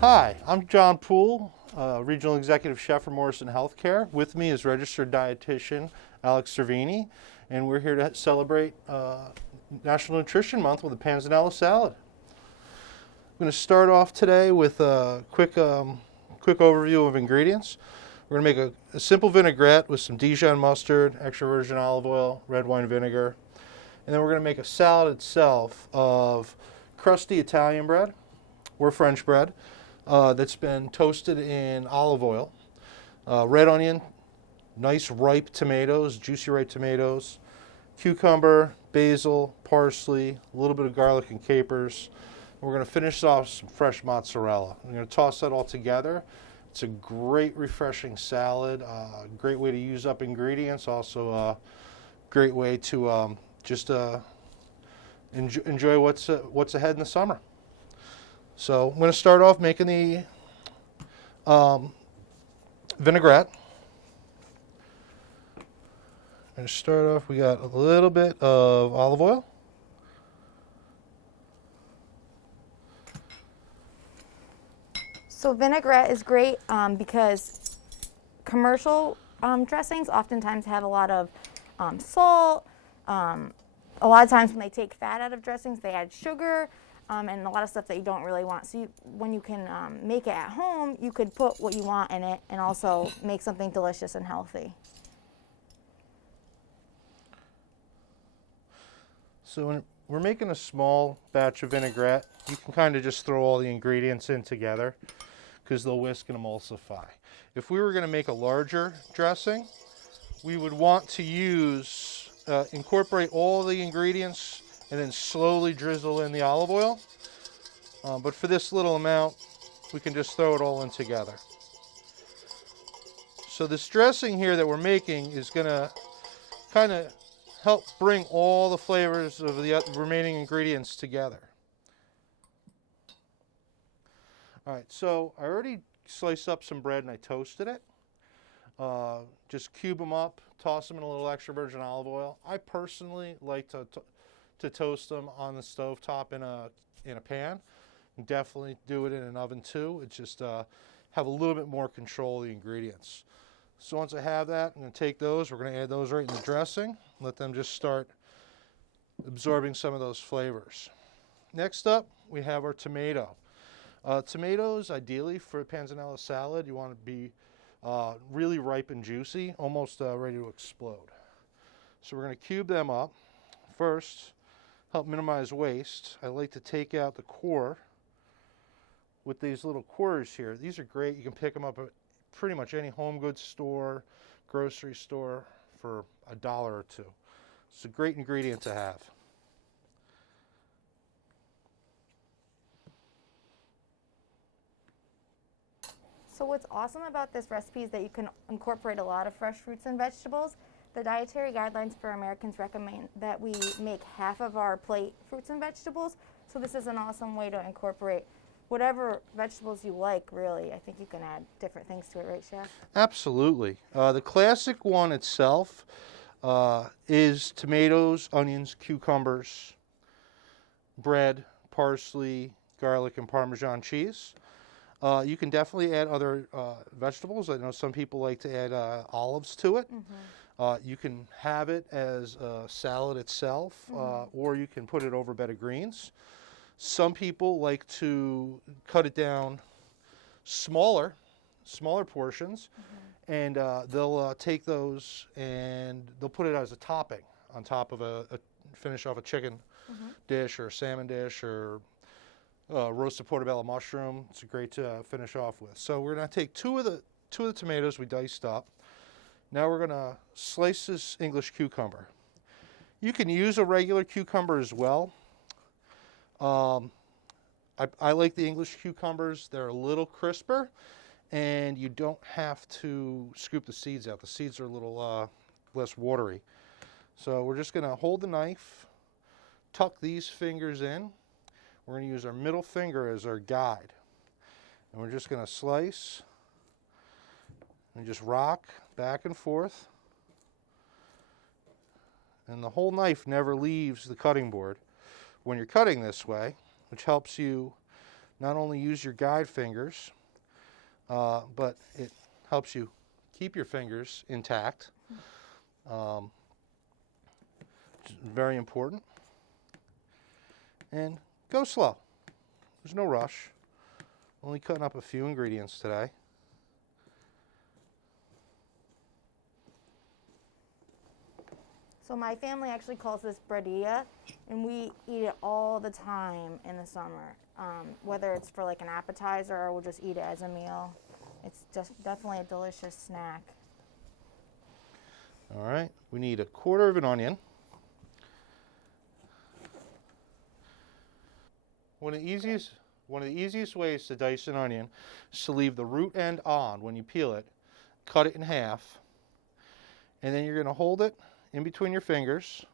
Hi, I'm John Poole, Regional Executive Chef for Morrison Healthcare. With me is Registered Dietitian Alex, and we're here to celebrate National Nutrition Month with a Panzanella salad. I'm going to start off today with a quick overview of ingredients. We're going to make a simple vinaigrette with some Dijon mustard, extra virgin olive oil, red wine vinegar, and then we're going to make a salad itself of crusty Italian bread or French bread that's been toasted in olive oil, red onion, nice ripe tomatoes, juicy ripe tomatoes, cucumber, basil, parsley, a little bit of garlic and capers. We're going to finish off some fresh mozzarella. I'm going to toss that all together. It's a great, refreshing salad, great way to use up ingredients, also a great way to just enjoy what's ahead in the summer. So I'm going to start off making the vinaigrette. I'm going to start off, we got a little bit of olive oil. So vinaigrette is great because commercial dressings oftentimes have a lot of salt. A lot of times when they take fat out of dressings, they add sugar. And a lot of stuff that you don't really want. So when you can make it at home, you could put what you want in it and also make something delicious and healthy. So when we're making a small batch of vinaigrette, you can kind of just throw all the ingredients in together because they'll whisk and emulsify. If we were going to make a larger dressing, we would want to incorporate all the ingredients and then slowly drizzle in the olive oil. But for this little amount, we can just throw it all in together. So this dressing here that we're making is going to kind of help bring all the flavors of the remaining ingredients together. All right, so I already sliced up some bread and I toasted it. Just cube them up, toss them in a little extra virgin olive oil. I personally like to toast them on the stovetop in a pan. Definitely do it in an oven too. It's just have a little bit more control of the ingredients. So once I have that, I'm going to take those. We're going to add those right in the dressing. Let them just start absorbing some of those flavors. Next up, we have our tomato. Tomatoes, ideally for a Panzanella salad, you want to be really ripe and juicy, almost ready to explode. So we're going to cube them up. First, help minimize waste, I like to take out the core with these little cores here. These are great. You can pick them up at pretty much any home goods store, grocery store for $1 or $2. It's a great ingredient to have. So what's awesome about this recipe is that you can incorporate a lot of fresh fruits and vegetables. The dietary guidelines for Americans recommend that we make half of our plate fruits and vegetables. So this is an awesome way to incorporate whatever vegetables you like, really. I think you can add different things to it, right, Chef? Absolutely. The classic one itself is tomatoes, onions, cucumbers, bread, parsley, garlic, and Parmesan cheese. You can definitely add other vegetables. I know some people like to add olives to it. Mm-hmm. You can have it as a salad itself, or you can put it over a bed of greens. Some people like to cut it down smaller portions, and they'll take those and they'll put it as a topping on top of finish off a chicken dish or a salmon dish or roasted portobello mushroom. It's great to finish off with. So we're going to take two of the tomatoes we diced up. Now we're going to slice this English cucumber. You can use a regular cucumber as well. I like the English cucumbers. They're a little crisper, and you don't have to scoop the seeds out. The seeds are a little less watery. So we're just going to hold the knife, tuck these fingers in. We're going to use our middle finger as our guide. And we're just going to slice and just rock back and forth and the whole knife never leaves the cutting board when you're cutting this way, which helps you not only use your guide fingers, but it helps you keep your fingers intact. Very important. And go slow. There's no rush. Only cutting up a few ingredients today. So my family actually calls this breadilla, and we eat it all the time in the summer. Whether it's for like an appetizer or we'll just eat it as a meal. It's just definitely a delicious snack. All right, we need 1/4 of an onion. One of the easiest ways to dice an onion is to leave the root end on when you peel it, cut it in half, and then you're going to hold it in between your fingers,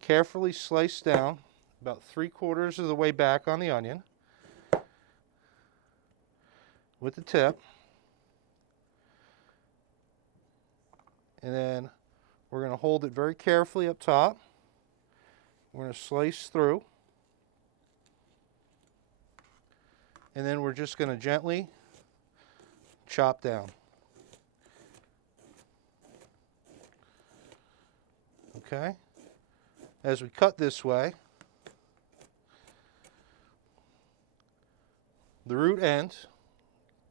carefully slice down about 3/4 of the way back on the onion with the tip, and then we're going to hold it very carefully up top. We're going to slice through, and then we're just going to gently chop down. Okay? As we cut this way, the root end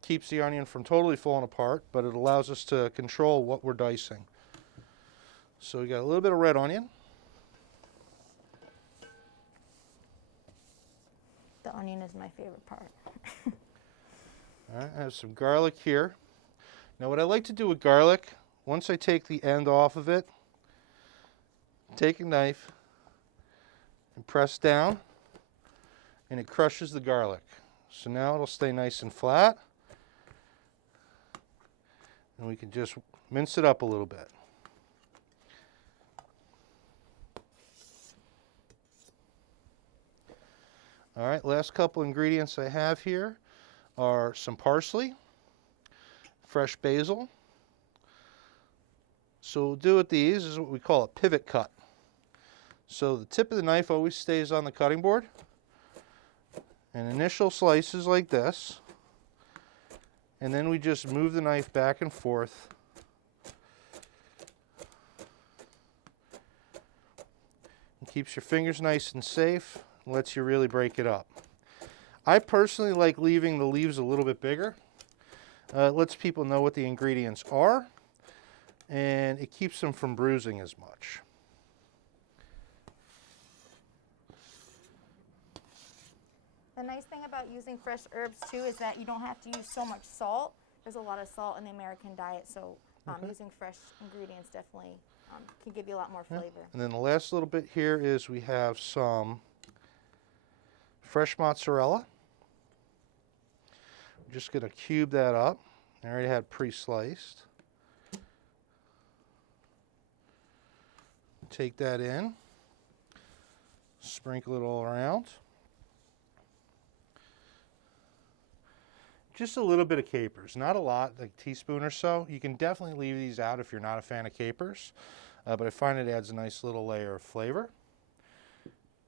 keeps the onion from totally falling apart, but it allows us to control what we're dicing. So we got a little bit of red onion. The onion is my favorite part. All right, I have some garlic here. Now what I like to do with garlic, once I take the end off of it, take a knife and press down, and it crushes the garlic. So now it'll stay nice and flat, and we can just mince it up a little bit. All right, last couple ingredients I have here are some parsley, fresh basil. So what we'll do with these is what we call a pivot cut. So the tip of the knife always stays on the cutting board, and initial slices like this, and then we just move the knife back and forth. It keeps your fingers nice and safe, and lets you really break it up. I personally like leaving the leaves a little bit bigger. It lets people know what the ingredients are, and it keeps them from bruising as much. The nice thing about using fresh herbs too is that you don't have to use so much salt. There's a lot of salt in the American diet, so using fresh ingredients definitely can give you a lot more flavor. Yeah. And then the last little bit here is we have some fresh mozzarella. I'm just going to cube that up. I already had pre-sliced. Take that in, sprinkle it all around. Just a little bit of capers, not a lot, like a teaspoon or so. You can definitely leave these out if you're not a fan of capers, but I find it adds a nice little layer of flavor.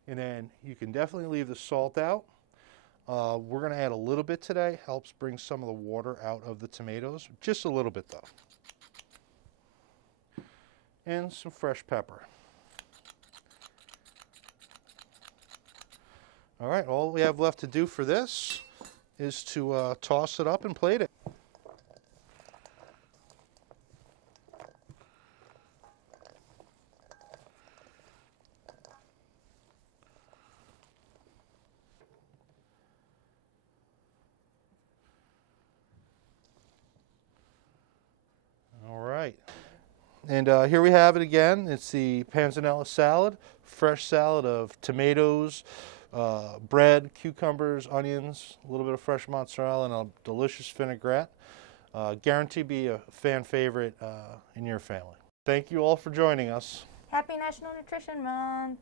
And then you can definitely leave the salt out. We're going to add a little bit today, helps bring some of the water out of the tomatoes, just a little bit though. And some fresh pepper. All right, all we have left to do for this is to toss it up and plate it. All right, and here we have it again. It's the Panzanella salad, fresh salad of tomatoes, bread, cucumbers, onions, a little bit of fresh mozzarella, and a delicious vinaigrette. Guaranteed to be a fan favorite in your family. Thank you all for joining us. Happy National Nutrition Month!